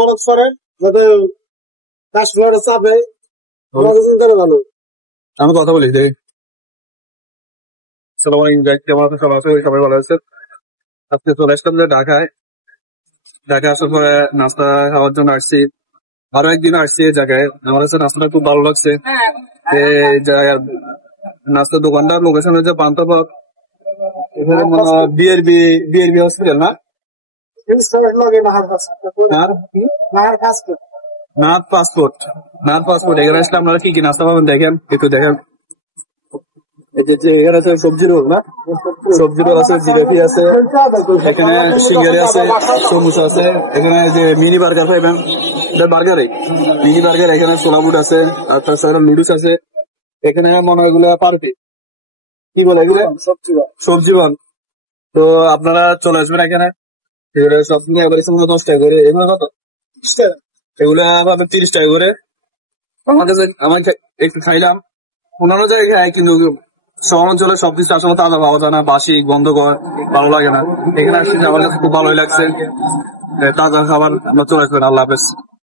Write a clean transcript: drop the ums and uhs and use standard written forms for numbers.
খরচ করে যাতে কাস্টমারের চাপে ভালো। আমি কথা বলি দেখি। সালাম আলাইকুম, কেমন আছেন? সবাই আছে, সবাই ভালো আছে। আজকে চলে আসলাম যে ঢাকায় আসার পরে নাস্তা খাওয়ার জন্য আসছি। আরো একদিন আসছি এই জায়গায়, আমার কাছে নাস্তাটা খুব ভালো লাগছে। এই জায়গার নাস্তার দোকানটার লোকেশন হচ্ছে পান্তাপথ, এখানে বিআরবি হসপিটাল না, নাথ পাসপোর্ট এখানে আসলে আপনারা কি কি নাস্তা পাবেন দেখেন, একটু দেখেন। এখানে আছে সবজি রোল না, সবজি রোল আছে, জিলাপি আছে, এখানে সিঙ্গারি আছে, সমুচা আছে, এখানে যে মিনি বার্গার পাইবেন, মিনি বার্গার, এখানে ছোলা বুট আছে, আর তাছাড়া নুডলস আছে, এখানে মনে হয় এগুলো পার্টি কি বলে এগুলো সবজি বন। তো আপনারা চলে আসবেন এখানে, এগুলো সব নিয়ে এবার 10 টাকা করে, এগুলো কত? এগুলো পাবেন 30 টাকা করে। আমার একটু খাইলাম, অন্যান্য জায়গায় খাই, কিন্তু শহর অঞ্চলে সবকিছু আসলে তাজা পাওয়া যায় না, বাসি গন্ধ কর, ভালো লাগে না। এখানে আসলে আমার কাছে খুব ভালোই লাগছে, তাজা খাবার। আমরা চলে আসবেন। আল্লাহ হাফেজ।